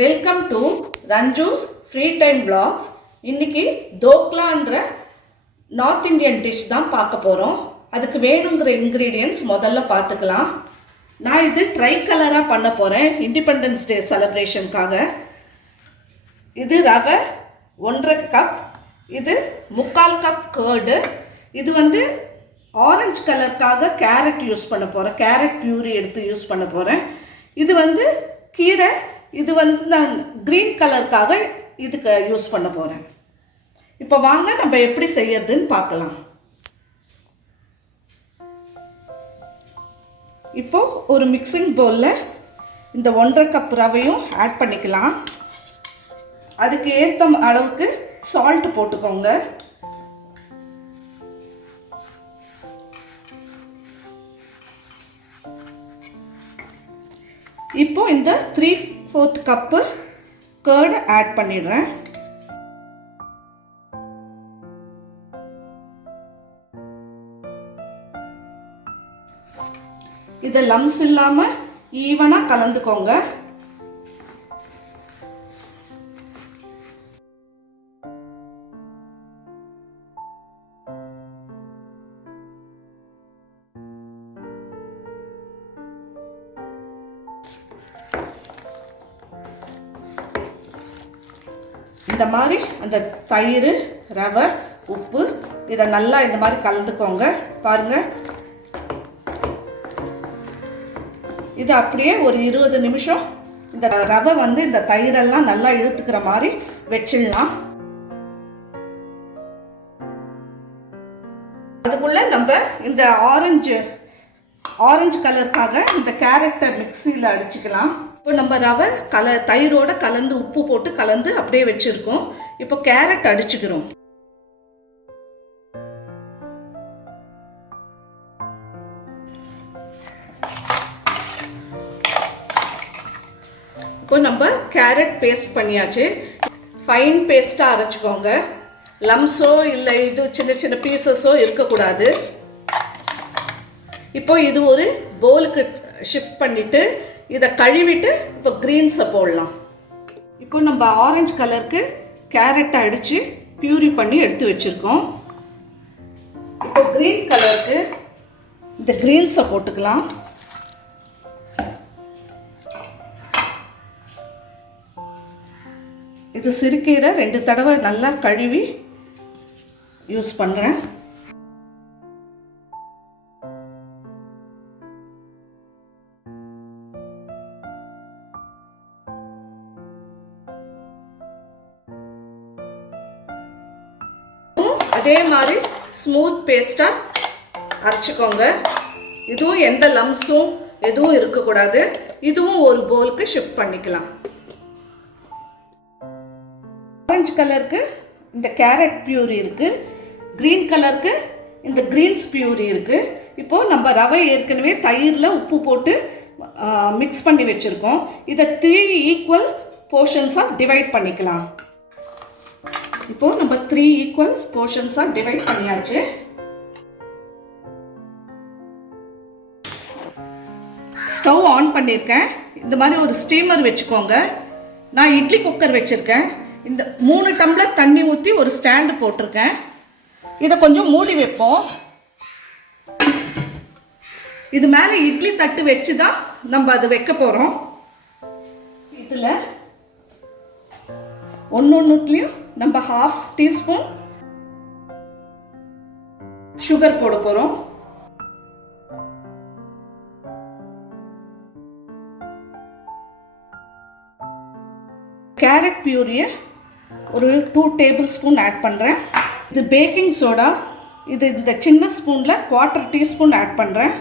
Welcome to Ranju's free time vlogs. இன்னைக்கு தோக்லான்ற north Indian dish தான் பார்க்க போகிறோம். அதுக்கு வேணுங்கிற இன்க்ரீடியன்ட்ஸ் முதல்ல பார்த்துக்கலாம். நான் இது ட்ரைகலராக பண்ண போகிறேன் இண்டிபெண்டன்ஸ் டே செலிப்ரேஷனுக்காக. இது ரவை 1.5 கப், இது 3/4 கப் கர்டு, இது ஆரஞ்சு கலருக்காக கேரட் யூஸ் பண்ண போகிறேன், கேரட் பியூரி எடுத்து யூஸ் பண்ண போகிறேன். இது கீரை, இது நான் க்ரீன் கலருக்காக இதுக்கு யூஸ் பண்ண போகிறேன். இப்போ வாங்க நம்ம எப்படி செய்யறதுன்னு பார்க்கலாம். இப்போ ஒரு மிக்சிங் பவுலில் இந்த 1.5 கப் ரவையும் ஆட் பண்ணிக்கலாம். அதுக்கு ஏற்ற அளவுக்கு சால்ட் போட்டுக்கோங்க. இப்போ இந்த 3/4 கப்பு கர்டு ஆட் பண்ணிடுறேன். இதை லம்ஸ் இல்லாமல் ஈவனாக கலந்துக்கோங்க. இந்த மாதிரி அந்த தயிர், ரவை, உப்பு இதை நல்லா இந்த மாதிரி கலந்துக்கோங்க. பாருங்கள், இது அப்படியே ஒரு 20 நிமிஷம் இந்த ரவை இந்த தயிரெல்லாம் நல்லா இழுத்துக்கிற மாதிரி வச்சிடலாம். அதுக்குள்ள நம்ம இந்த ஆரஞ்சு கலருக்காக இந்த கேரட்டை மிக்சியில் அடிச்சுக்கலாம். இப்போ நம்ம ரவை தயிரோட கலந்து உப்பு போட்டு கலந்து அப்படியே வச்சுருக்கோம். இப்போ கேரட் அடிச்சுக்கிறோம். இப்போ நம்ம கேரட் பேஸ்ட் பண்ணியாச்சு. ஃபைன் பேஸ்ட்டாக அரைச்சிக்கோங்க. லம்ஸோ இல்லை இது சின்ன சின்ன பீசஸோ இருக்கக்கூடாது. இப்போ இது ஒரு பவுலுக்கு ஷிஃப்ட் பண்ணிவிட்டு இதை கழுவிட்டு இப்போ க்ரீன்ஸை போடலாம். இப்போ நம்ம ஆரஞ்சு கலருக்கு கேரட்டை அடித்து பியூரி பண்ணி எடுத்து வச்சுருக்கோம். இப்போ க்ரீன் கலருக்கு இந்த க்ரீன்ஸை போட்டுக்கலாம். இது சிறுகீரை 2 தடவை நல்லா கழுவி யூஸ் பண்ணுறேன். அதே மாதிரி ஸ்மூத் பேஸ்ட்டாக அரைச்சிக்கோங்க. இதுவும் எந்த லம்ஸும் எதுவும் இருக்கக்கூடாது. இதுவும் ஒரு பவுலுக்கு ஷிஃப்ட் பண்ணிக்கலாம். ஆரஞ்சு கலருக்கு இந்த கேரட் பியூரி இருக்குது, க்ரீன் கலருக்கு இந்த க்ரீன்ஸ் பியூரி இருக்குது. இப்போது நம்ம ரவை ஏற்கனவே தயிரில் உப்பு போட்டு மிக்ஸ் பண்ணி வச்சுருக்கோம். இதை 3 ஈக்குவல் போர்ஷன்ஸாக டிவைட் பண்ணிக்கலாம். இப்போ நம்ம 3 ஈக்குவல் போர்ஷன்ஸாக டிவைட் பண்ணியாச்சு. ஸ்டவ் ஆன் பண்ணியிருக்கேன். இந்த மாதிரி ஒரு ஸ்டீமர் வச்சுக்கோங்க. நான் இட்லி குக்கர் வச்சுருக்கேன். இந்த 3 டம்ளர் தண்ணி ஊற்றி ஒரு ஸ்டாண்டு போட்டிருக்கேன். இதை கொஞ்சம் மூடி வைப்போம். இது மேலே இட்லி தட்டு வச்சு தான் நம்ம அது வைக்க போகிறோம். இதில் ஒன்றுத்துலேயும் நம்ம 1/2 டீஸ்பூன் சுகர் போட போகிறோம். கேரட் பியூரியை ஒரு 2 டேபிள் ஸ்பூன் ஆட் பண்ணுறேன். இது பேக்கிங் சோடா, இது இந்த சின்ன ஸ்பூனில் 1/4 டீஸ்பூன் ஆட் பண்ணுறேன்.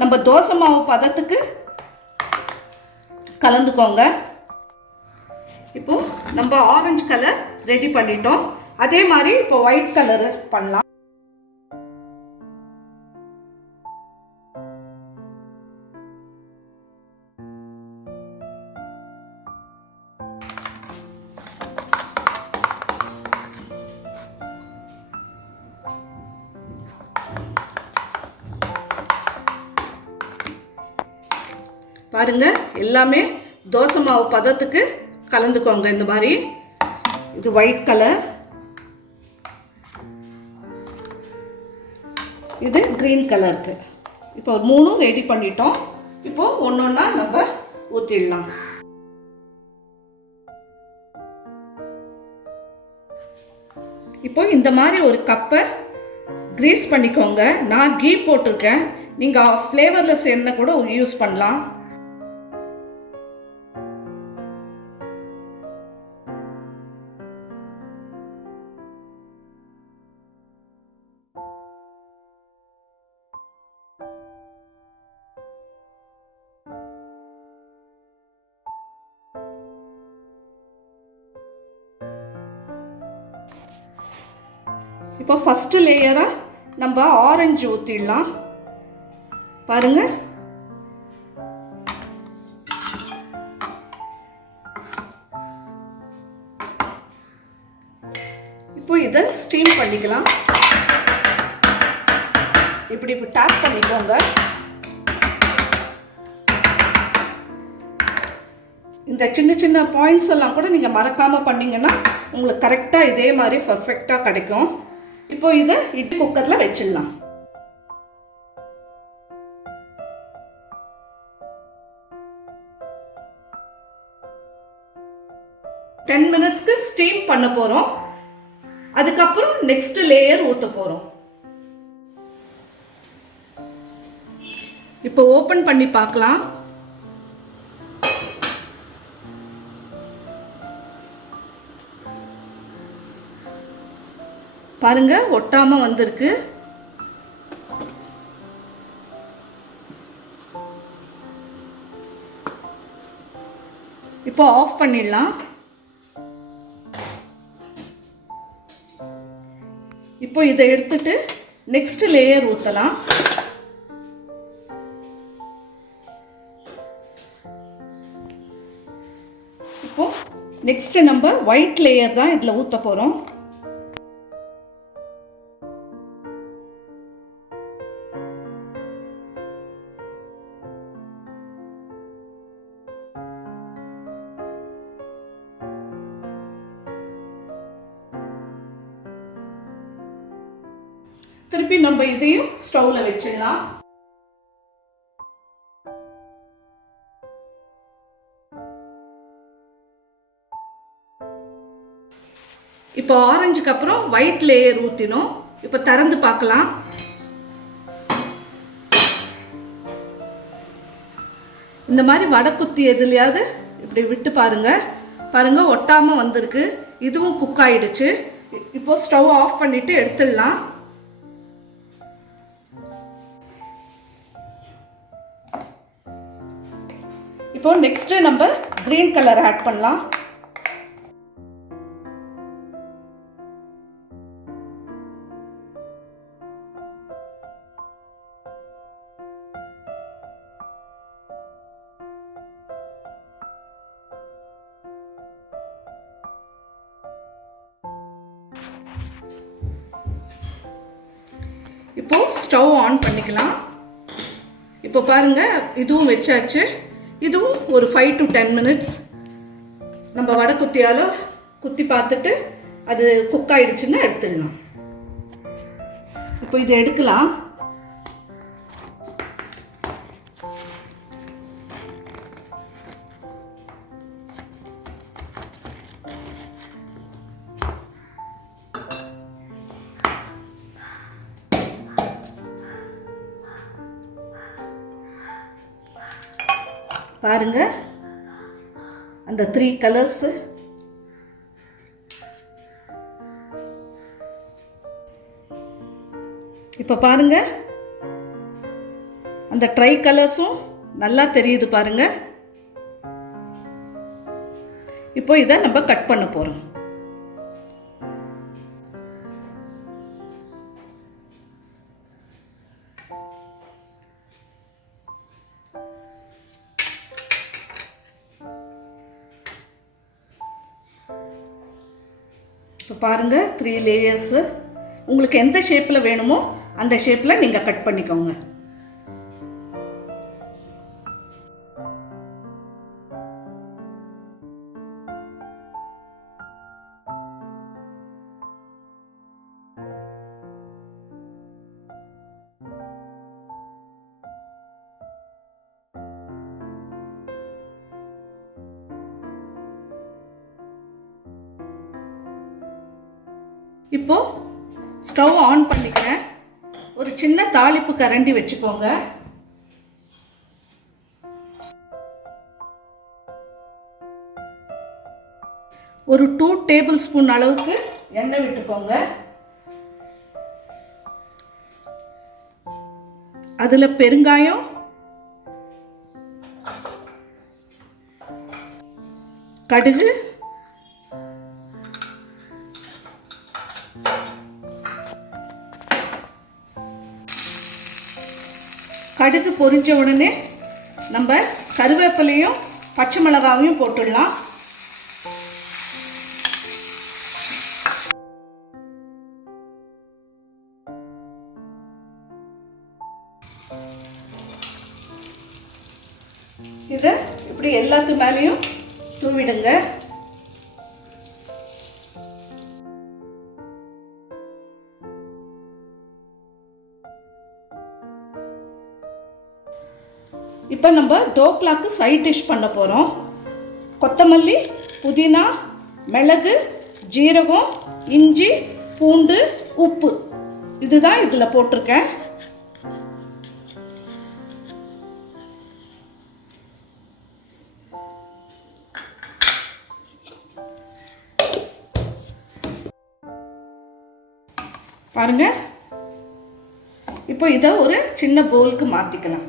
நம்ம தோசை மாவு பதத்துக்கு கலந்துக்கோங்க. இப்போ நம்ம ஆரஞ்சு கலர் ரெடி பண்ணிட்டோம். அதே மாதிரி இப்போ ஒயிட் கலர் பண்ணலாம். பாருங்கள், எல்லாமே தோசை மாவு பதத்துக்கு கலந்துக்கோங்க. இந்த மாதிரி இது ஒயிட் கலர், இது க்ரீன் கலருக்கு. இப்போ 3 ரெடி பண்ணிட்டோம். இப்போ ஒன்று ஒன்றா நம்ம ஊற்றிடலாம். இப்போ இந்த மாதிரி ஒரு கப்பை கிரீஸ் பண்ணிக்கோங்க. நான் கீ போட்டிருக்கேன், நீங்கள் ஃப்ளேவர்லெஸ் எண்ணெய் கூட யூஸ் பண்ணலாம். இப்போ ஃபஸ்ட்டு லேயராக நம்ம ஆரஞ்சு ஊற்றிடலாம். பாருங்கள், இப்போ இதை ஸ்டீம் பண்ணிக்கலாம். இப்படி டேப் பண்ணிக்கோங்க. இந்த சின்ன சின்ன பாயிண்ட்ஸ் எல்லாம் கூட நீங்கள் மறக்காமல் பண்ணிங்கன்னா உங்களுக்கு கரெக்டாக இதே மாதிரி பர்ஃபெக்டாக கிடைக்கும். இப்போ இதை இட்லி குக்கரில் வச்சிடலாம். டென் மினிட்ஸ்க்கு ஸ்டீம் பண்ண போகிறோம். அதுக்கப்புறம் நெக்ஸ்ட் லேயர் ஊற்ற போகிறோம். இப்போ ஓப்பன் பண்ணி பார்க்கலாம். பாருங்க, ஒட்டாம வந்திருக்கு. இப்போ ஆஃப் பண்ணிடலாம். இப்போ இதை எடுத்துட்டு நெக்ஸ்ட் லேயர் ஊற்றலாம். இப்போ நெக்ஸ்ட் நம்ம ஒயிட் லேயர் தான் இதில் ஊற்ற போகிறோம். திருப்பி நம்ம இதையும் ஸ்டவ்ல வச்சிடலாம். இப்போ ஆரஞ்சுக்கு அப்புறம் ஒயிட் லேயர் ஊற்றினோம். இப்போ திறந்து பார்க்கலாம். இந்த மாதிரி வடை குத்தி எதுலையாவது இப்படி விட்டு பாருங்க. பாருங்க, ஒட்டாம வந்திருக்கு. இதுவும் குக் ஆயிடுச்சு. இப்போ ஸ்டவ் ஆஃப் பண்ணிட்டு எடுத்துடலாம். இப்போ நெக்ஸ்ட் நம்ம கிரீன் கலர் ஆட் பண்ணலாம். இப்போ ஸ்டவ் ஆன் பண்ணிக்கலாம். இப்போ பாருங்க, இதுவும் வச்சாச்சு. இதுவும் ஒரு 5 to 10 minutes நம்ம வடை குத்தியால் குத்தி பார்த்துட்டு அது குக் ஆயிடுச்சுன்னா எடுத்துடலாம். இப்போ இதை எடுக்கலாம். பாருங்க, அந்த 3 கலர்ஸ். இப்போ பாருங்க, அந்த ட்ரை கலர்ஸும் நல்லா தெரியுது பாருங்க. இப்போ இதை நம்ம கட் பண்ண போறோம். இப்போ பாருங்கள், 3 லேயர்ஸு. உங்களுக்கு எந்த ஷேப்பில் வேணுமோ அந்த ஷேப்பில் நீங்கள் கட் பண்ணிக்கோங்க. இப்போது ஸ்டவ் ஆன் பண்ணிக்கிறேன். ஒரு சின்ன தாளிப்பு கரண்டி வச்சுக்கோங்க. ஒரு 2 டேபிள் ஸ்பூன் அளவுக்கு எண்ணெய் விட்டுக்கோங்க. அதில் பெருங்காயம், கடுகு, கடுகு பொரிஞ்ச உடனே நம்ம கருவேப்பிலையும் பச்சை மிளகாவையும் போட்டுடலாம். இதை இப்படி எல்லாத்து மேலேயும் தூவிடுங்க. இப்போ நம்ம தோக்லாக்கு சைட் டிஷ் பண்ண போகிறோம். கொத்தமல்லி, புதினா, மிளகு, ஜீரகம், இஞ்சி, பூண்டு, உப்பு இதுதான் இதில் போட்டிருக்கேன். பாருங்க. இப்போ இதை ஒரு சின்ன பவுலுக்கு மாற்றிக்கலாம்.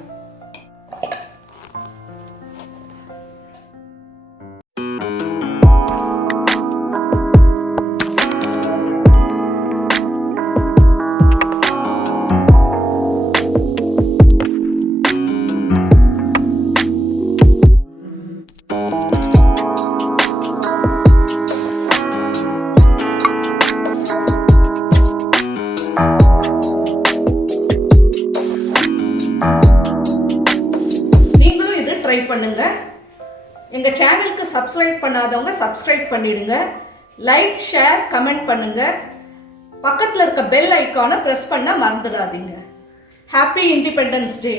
ட்ரை பண்ணுங்க. எங்க சேனலுக்கு சப்ஸ்கிரைப் பண்ணாதவங்க சப்ஸ்கிரைப் பண்ணிடுங்க. லைக், ஷேர், கமெண்ட் பண்ணுங்க. பக்கத்தில் இருக்க பெல் ஐகானை பிரஸ் பண்ண மறந்துடாதீங்க. Happy independence day.